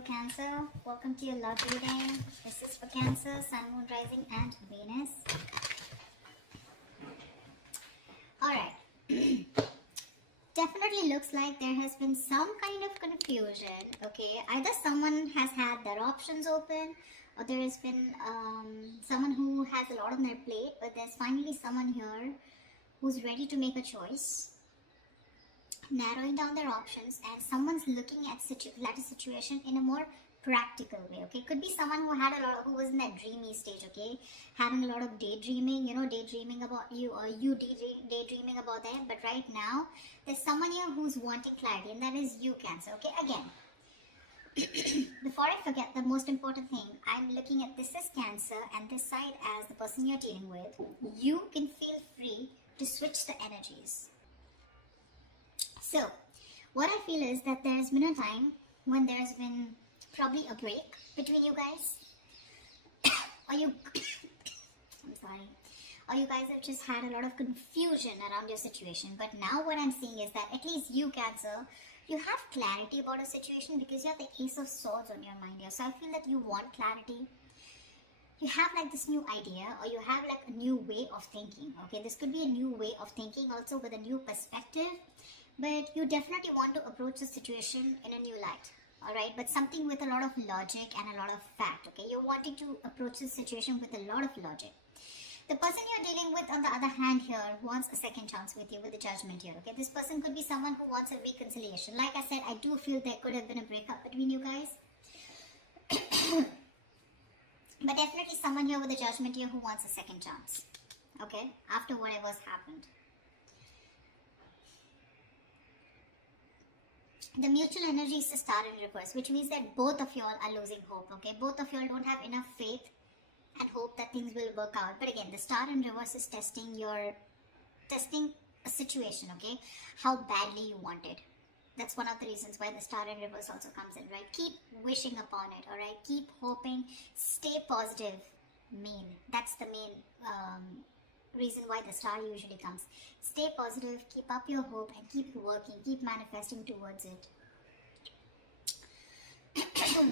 Cancer. Welcome to your love reading. This is for Cancer, Sun, Moon, Rising, and Venus. Alright. Definitely looks like there has been some kind of confusion. Okay, either someone has had their options open, or there has been someone who has a lot on their plate, but there's finally someone here who's ready to make a choice, narrowing down their options, and someone's looking at a situation in a more practical way. Okay, could be someone who was in that dreamy stage, okay, having a lot of daydreaming, daydreaming about you, or you daydreaming about them. But right now there's someone here who's wanting clarity, and that is you, Cancer. Okay, again, before I forget, the most important thing, I'm looking at this as Cancer and this side as the person you're dealing with. You can feel free to switch the energies. So, what I feel is that there's been a time when there's been probably a break between you guys. Or you, I'm sorry, or you guys have just had a lot of confusion around your situation. But now what I'm seeing is that at least you, Cancer, you have clarity about a situation because you have the Ace of Swords on your mind here. So I feel that you want clarity. You have like this new idea, or you have like a new way of thinking. Okay, this could be a new way of thinking also with a new perspective. But you definitely want to approach the situation in a new light, alright? But something with a lot of logic and a lot of fact, okay? You're wanting to approach the situation with a lot of logic. The person you're dealing with, on the other hand here, wants a second chance with you, with the Judgment here, okay? This person could be someone who wants a reconciliation. Like I said, I do feel there could have been a breakup between you guys. But definitely someone here with the Judgment here who wants a second chance, okay? After whatever's happened. The mutual energy is the Star in reverse, which means that both of y'all are losing hope, okay? Both of y'all don't have enough faith and hope that things will work out. But again, the Star in reverse is testing a situation, okay? How badly you want it. That's one of the reasons why the Star in reverse also comes in, right? Keep wishing upon it, alright? Keep hoping, stay positive, That's the main reason why the Star usually comes. Stay positive, keep up your hope, and keep working, keep manifesting towards it.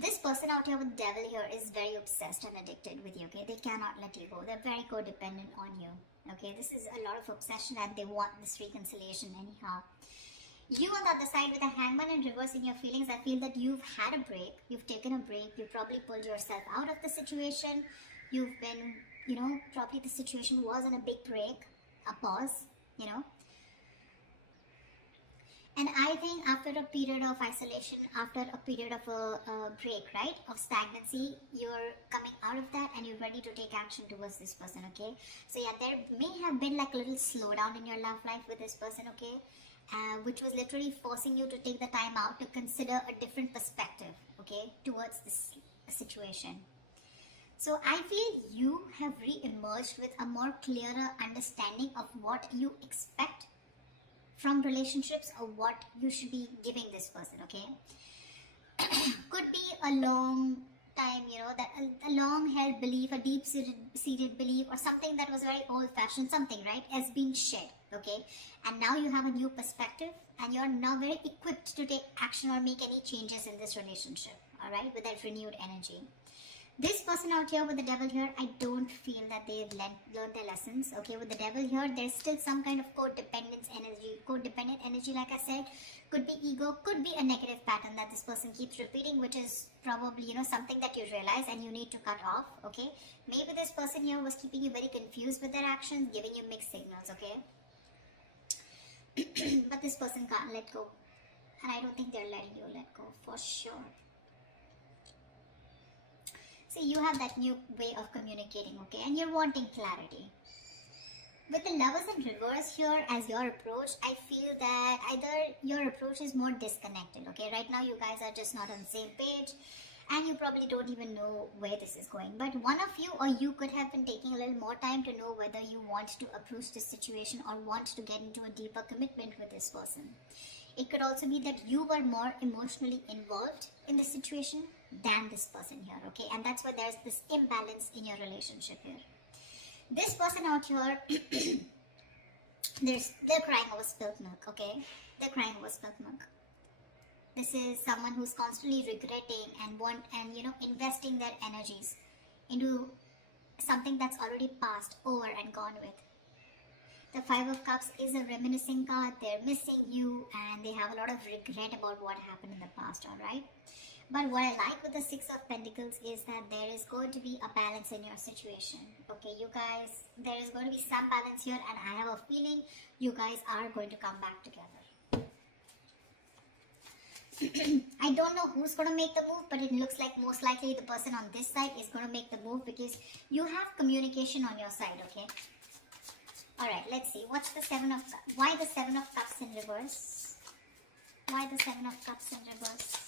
This person out here with Devil here is very obsessed and addicted with you, okay? They cannot let you go. They're very codependent on you, okay? This is a lot of obsession, and they want this reconciliation anyhow. You on the other side with a Hangman in reverse in your feelings, I feel that you've had a break, you've taken a break, you probably pulled yourself out of the situation. You've been, probably the situation was on a big break, a pause, And I think after a period of isolation, after a period of a break, right, of stagnancy, you're coming out of that and you're ready to take action towards this person, okay? So yeah, there may have been like a little slowdown in your love life with this person, okay? Which was literally forcing you to take the time out to consider a different perspective, okay, towards this situation. So I feel you have re-emerged with a more clearer understanding of what you expect from relationships, or what you should be giving this person, okay? Could be a long time, that a long-held belief, a deep-seated belief, or something that was very old-fashioned, something, right, as being shed, okay? And now you have a new perspective, and you're now very equipped to take action or make any changes in this relationship, all right, with that renewed energy. This person out here with the Devil here, I don't feel that they've learned their lessons, okay? With the Devil here, there's still some kind of codependent energy, like I said. Could be ego, could be a negative pattern that this person keeps repeating, which is probably, something that you realize and you need to cut off, okay? Maybe this person here was keeping you very confused with their actions, giving you mixed signals, okay? But this person can't let go. And I don't think they're letting you let go, for sure. See, you have that new way of communicating, okay? And you're wanting clarity. With the Lovers in reverse here as your approach, I feel that either your approach is more disconnected, okay? Right now you guys are just not on the same page, and you probably don't even know where this is going. But one of you, or you, could have been taking a little more time to know whether you want to approach this situation or want to get into a deeper commitment with this person. It could also be that you were more emotionally involved in the situation than this person here, okay? And that's why there's this imbalance in your relationship here. This person out here, they're crying over spilt milk, okay? They're crying over spilt milk. This is someone who's constantly regretting and investing their energies into something that's already passed over and gone with. The Five of Cups is a reminiscing card. They're missing you and they have a lot of regret about what happened in the past, alright? But what I like with the Six of Pentacles is that there is going to be a balance in your situation. Okay, you guys, there is going to be some balance here, and I have a feeling you guys are going to come back together. I don't know who's going to make the move, but it looks like most likely the person on this side is going to make the move because you have communication on your side, okay? Alright, let's see. What's the Seven of Cups? Why the Seven of Cups in reverse? Why the Seven of Cups in reverse?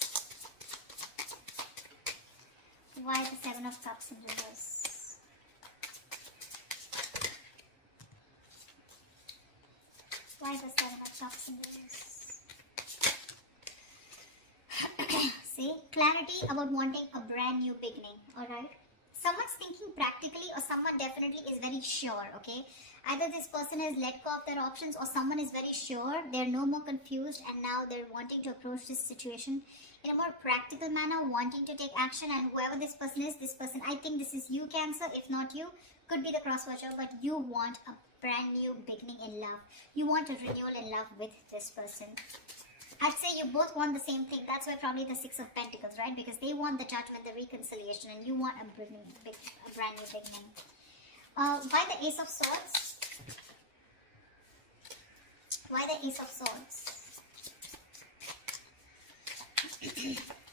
Why the Seven of Cups in reverse? Why the Seven of Cups in reverse? See, clarity about wanting a brand new beginning, alright? Someone's thinking practically or someone definitely is very sure, okay? Either this person has let go of their options or someone is very sure, they're no more confused and now they're wanting to approach this situation in a more practical manner, wanting to take action, and whoever this person is, I think this is you, Cancer, if not you, could be the cross-watcher, but you want a brand new beginning in love. You want a renewal in love with this person. I'd say you both want the same thing. That's why probably the Six of Pentacles, right? Because they want the judgment, the reconciliation, and you want a brand new beginning. Why the Ace of Swords? Why the Ace of Swords?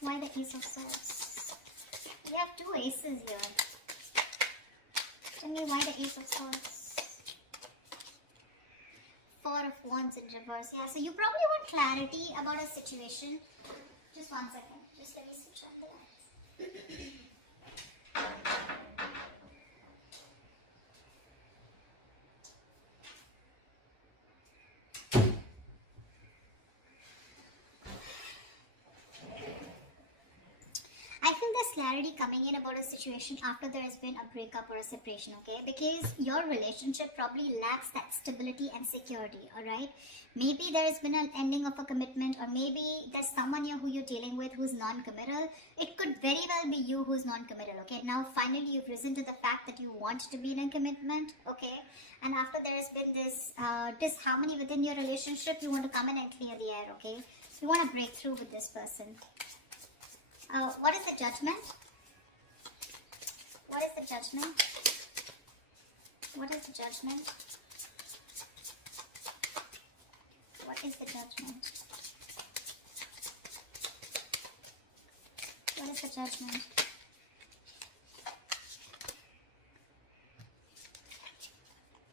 Why the Ace of Swords? You have two aces here. Tell me why the Ace of Swords? Four of Wands in reverse. Yeah, so you probably want clarity about a situation. Just 1 second. Just let me switch on the lights. I feel there's clarity coming in about a situation after there has been a breakup or a separation, okay? Because your relationship probably lacks that stability and security, alright? Maybe there has been an ending of a commitment, or maybe there's someone here who you're dealing with who's non-committal. It could very well be you who's non-committal, okay? Now, finally, you've risen to the fact that you want to be in a commitment, okay? And after there has been this disharmony within your relationship, you want to come in and clear the air, okay? You want to break through with this person. What is the Judgment? What is the Judgment? What is the Judgment? What is the Judgment? What is the Judgment?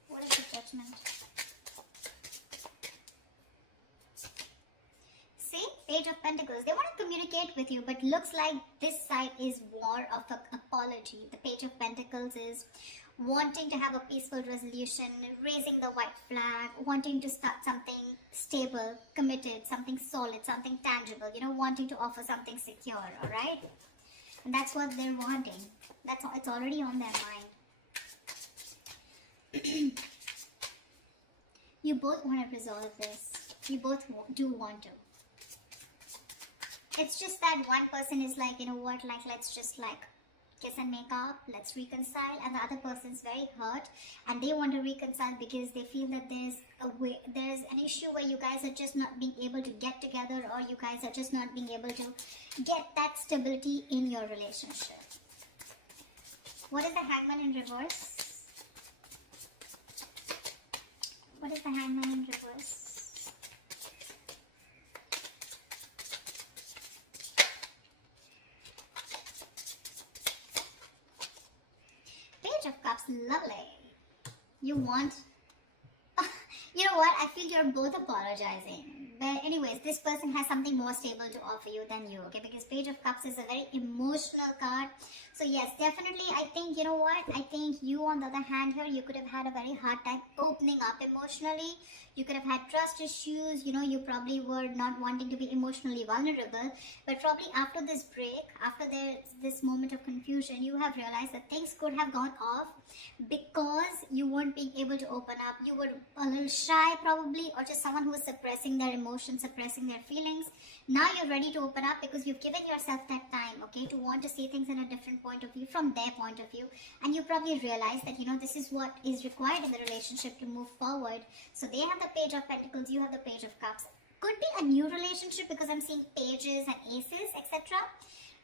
What is the Judgment? See, Page of Pentacles. They want to communicate with you, but looks like this side is more of an apology. The Page of Pentacles is wanting to have a peaceful resolution, raising the white flag, wanting to start something stable, committed, something solid, something tangible, wanting to offer something secure, alright? And that's what they're wanting. It's already on their mind. You both want to resolve this. You both do want to. It's just that one person is like, let's just kiss and make up, let's reconcile, and the other person is very hurt and they want to reconcile because they feel that there's an issue where you guys are just not being able to get together, or you guys are just not being able to get that stability in your relationship. What is the Hangman in reverse? What is the Hangman in reverse? Page of Cups, lovely. You want... you know what? I feel you're both apologizing. But anyways, this person has something more stable to offer you than you, okay? Because Page of Cups is a very emotional card. So yes, definitely, I think, you know what? I think you, on the other hand here, you could have had a very hard time opening up emotionally. You could have had trust issues. You probably were not wanting to be emotionally vulnerable. But probably after this break, after this moment of confusion, you have realized that things could have gone off because you weren't being able to open up. You were a little shy probably, or just someone who was suppressing their emotions, suppressing their feelings. Now you're ready to open up because you've given yourself that time, okay, to want to see things in a different point of view, from their point of view. And you probably realize that, you know, this is what is required in the relationship to move forward. So they have the Page of Pentacles, you have the Page of Cups. Could be a new relationship because I'm seeing pages and aces, etc.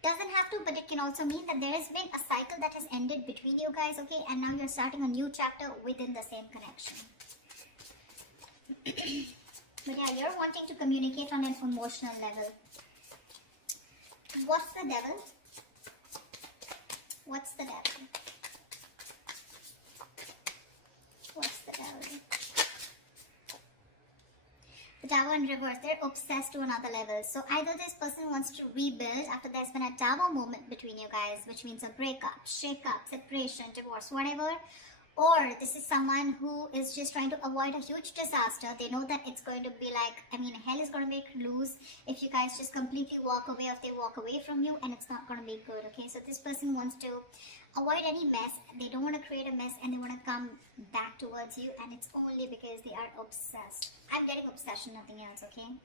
Doesn't have to, but it can also mean that there has been a cycle that has ended between you guys, okay, and now you're starting a new chapter within the same connection. But yeah, you're wanting to communicate on an emotional level. What's the Devil? What's the Devil? What's the Devil? The Tower in reverse, they're obsessed to another level. So either this person wants to rebuild after there's been a Tower moment between you guys, which means a breakup, shake-up, separation, divorce, whatever. Or this is someone who is just trying to avoid a huge disaster. They know that it's going to be like, I mean, hell is going to break loose if you guys just completely walk away, or if they walk away from you, and it's not going to be good, okay? So this person wants to avoid any mess. They don't want to create a mess, and they want to come back towards you, and it's only because they are obsessed. I'm getting obsession, nothing else, okay?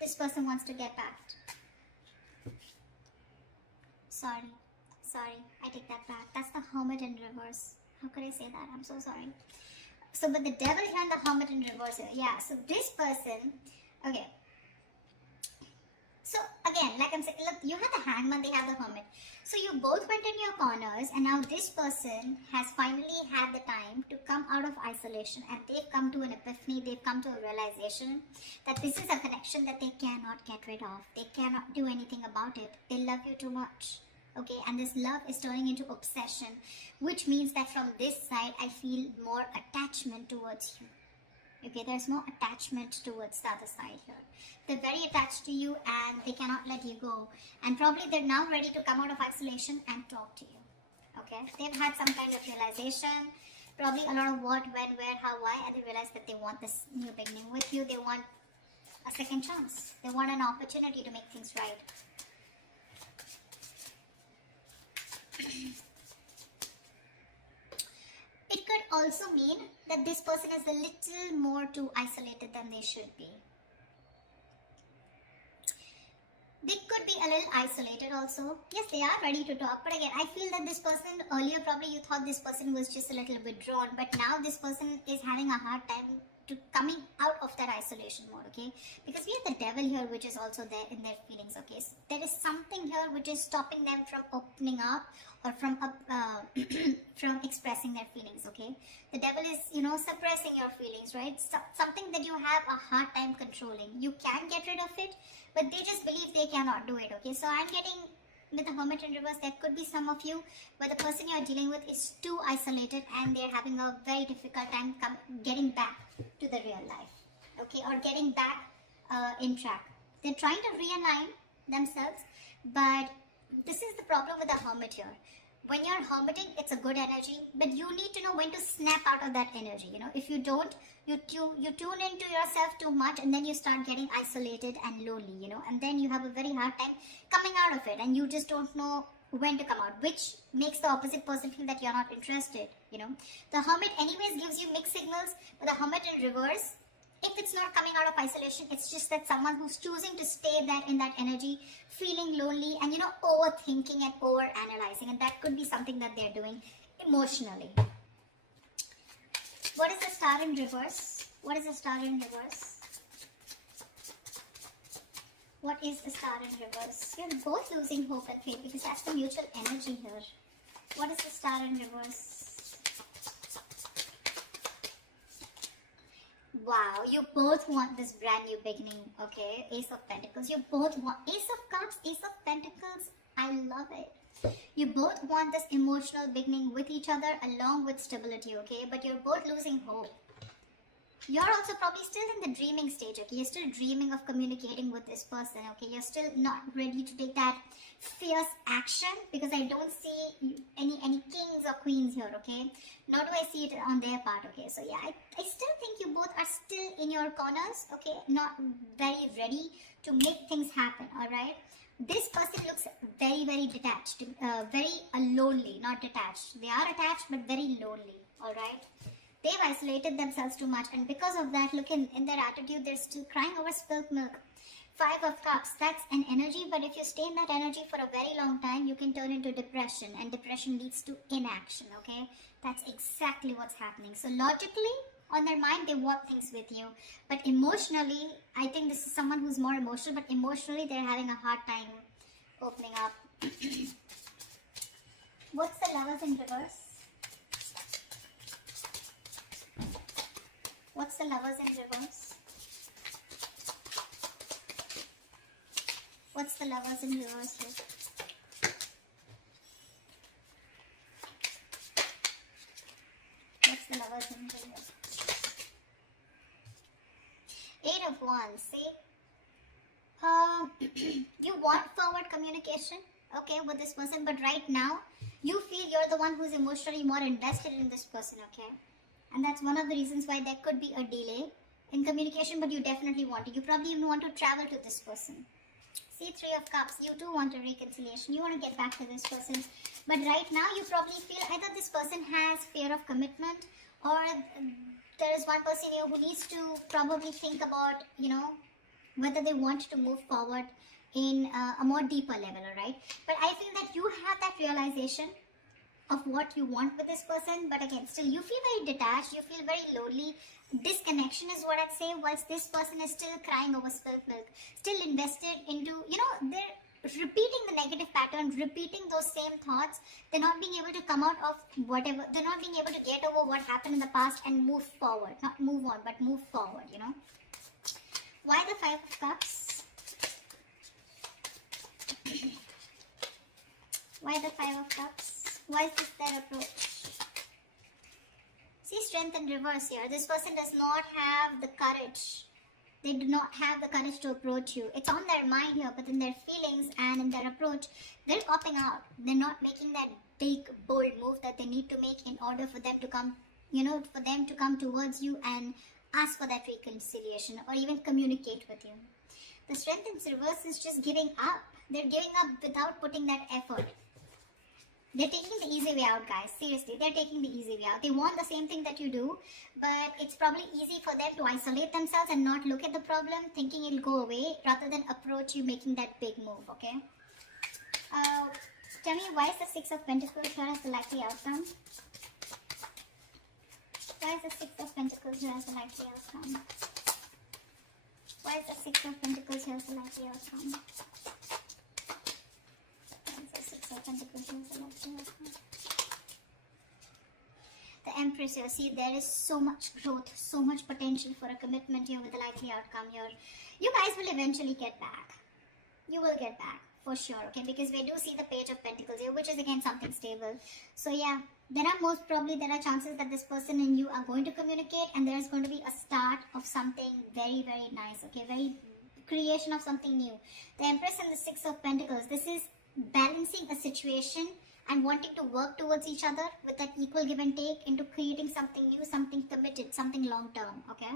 This person wants to get back. Sorry, I take that back. That's the Hermit in reverse. How could I say that? I'm so sorry. So, but the Devil here and the Hermit in reverse here. Yeah, so this person, okay. So, again, like I'm saying, look, you have the Hangman, they have the Hermit. So, you both went in your corners, and now this person has finally had the time to come out of isolation, and they've come to an epiphany, they've come to a realization that this is a connection that they cannot get rid of. They cannot do anything about it. They love you too much. Okay, and this love is turning into obsession, which means that from this side, I feel more attachment towards you. Okay, there's no attachment towards the other side here. They're very attached to you and they cannot let you go. And probably they're now ready to come out of isolation and talk to you. Okay, they've had some kind of realization, probably a lot of what, when, where, how, why, and they realize that they want this new beginning with you. They want a second chance. They want an opportunity to make things right. It could also mean that this person is a little more too isolated than they should be. They could be a little isolated also. Yes, they are ready to talk. But again, I feel that this person, earlier probably you thought this person was just a little withdrawn. But now this person is having a hard time to coming out of that isolation mode, okay? Because we have the Devil here, which is also there in their feelings, okay? So there is something here which is stopping them from opening up or from from expressing their feelings, okay? The Devil is, you know, suppressing your feelings, right? Something that you have a hard time controlling. You can get rid of it, but they just believe they cannot do it, okay? So I'm getting, with the Hermit in reverse, there could be some of you where the person you're dealing with is too isolated and they're having a very difficult time getting back to the real life, okay, or getting back in track. They're trying to realign themselves, but this is the problem with the Hermit here. When you're hermiting, it's a good energy, but you need to know when to snap out of that energy. You know, if you don't, you tune into yourself too much, and then you start getting isolated and lonely, you know, and then you have a very hard time coming out of it, and you just don't know when to come out, which makes the opposite person feel that you're not interested, you know. The Hermit anyways gives you mixed signals, but the Hermit in reverse, if it's not coming out of isolation, it's just that someone who's choosing to stay there in that energy, feeling lonely and, you know, overthinking and overanalyzing, and that could be something that they're doing emotionally. What is the Star in reverse? What is the Star in reverse? What is the Star in reverse? You're both losing hope and faith because that's the mutual energy here. What is the Star in reverse? Wow, you both want this brand new beginning, okay? Ace of Pentacles. You both want Ace of Cups, Ace of Pentacles. I love it. You both want this emotional beginning with each other along with stability, okay? But you're both losing hope. You're also probably still in the dreaming stage, okay? You're still dreaming of communicating with this person, okay? You're still not ready to take that fierce action because I don't see any kings or queens here, okay? Nor do I see it on their part, okay? So yeah, I still think you both are still in your corners, okay? Not very ready to make things happen, alright? This person looks very, very detached, very lonely, not detached. They are attached but very lonely, alright? they've isolated themselves too much, and because of that, look in their attitude, they're still crying over spilt milk. 5 of Cups, that's an energy, but if you stay in that energy for a very long time, you can turn into depression, and depression leads to inaction, okay? That's exactly what's happening. So logically, on their mind, they want things with you, but emotionally, I think this is someone who's more emotional, but emotionally, they're having a hard time opening up. What's the Lovers in reverse? What's the Lovers in reverse? What's the Lovers in reverse here? What's the Lovers in reverse? 8 of Wands, see? You want forward communication, okay, with this person, but right now, you feel you're the one who's emotionally more invested in this person, okay? And that's one of the reasons why there could be a delay in communication, but you definitely want to. You probably even want to travel to this person. See, 3 of Cups, you do want a reconciliation. You want to get back to this person. But right now, you probably feel either this person has fear of commitment, or there is one person here who needs to probably think about, you know, whether they want to move forward in a more deeper level, alright? But I feel that you have that realization of what you want with this person, but again, still you feel very detached, you feel very lonely. Disconnection is what I'd say, whilst this person is still crying over spilt milk, still invested into, you know, they're repeating the negative pattern, repeating those same thoughts. They're not being able to come out of whatever, they're not being able to get over what happened in the past and move forward, not move on, but move forward, you know. Why the 5 of Cups? Why the 5 of Cups? Why is this their approach? See, Strength in reverse here. This person does not have the courage. They do not have the courage to approach you. It's on their mind here, but in their feelings and in their approach, they're copping out. They're not making that big, bold move that they need to make in order for them to come, you know, for them to come towards you and ask for that reconciliation or even communicate with you. The Strength in reverse is just giving up. They're giving up without putting that effort. They're taking the easy way out, guys. Seriously, they're taking the easy way out. They want the same thing that you do, but it's probably easy for them to isolate themselves and not look at the problem, thinking it'll go away, rather than approach you making that big move, okay? Tell me, why is the 6 of Pentacles here as the likely outcome? Why is the 6 of Pentacles here as the likely outcome? Why is the 6 of Pentacles here as the likely outcome? The Empress here, see, there is so much growth, so much potential for a commitment here with the likely outcome here. You guys will eventually get back. You will get back, for sure, okay? Because we do see the Page of Pentacles here, which is again something stable. So yeah, there are chances that this person and you are going to communicate, and there is going to be a start of something very, very nice, okay? Very creation of something new. The Empress and the 6 of Pentacles, this is balancing a situation and wanting to work towards each other with that equal give and take into creating something new, something committed, something long term, okay?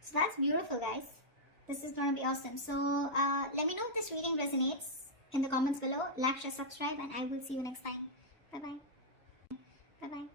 So that's beautiful, guys. This is going to be awesome. So let me know if this reading resonates in the comments below. Like, share, subscribe, and I will see you next time. Bye-bye. Bye-bye.